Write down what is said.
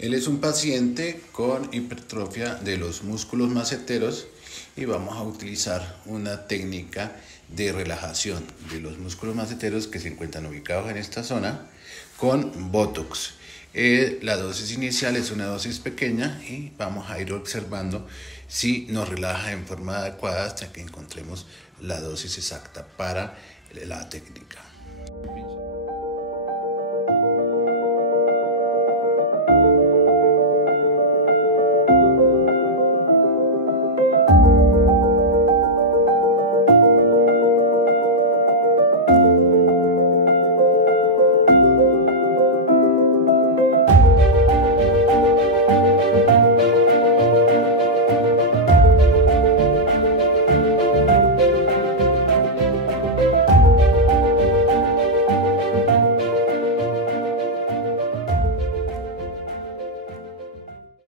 Él es un paciente con hipertrofia de los músculos maceteros y vamos a utilizar una técnica de relajación de los músculos maceteros que se encuentran ubicados en esta zona con Botox. La dosis inicial es una dosis pequeña y vamos a ir observando si nos relaja en forma adecuada hasta que encontremos la dosis exacta para la técnica.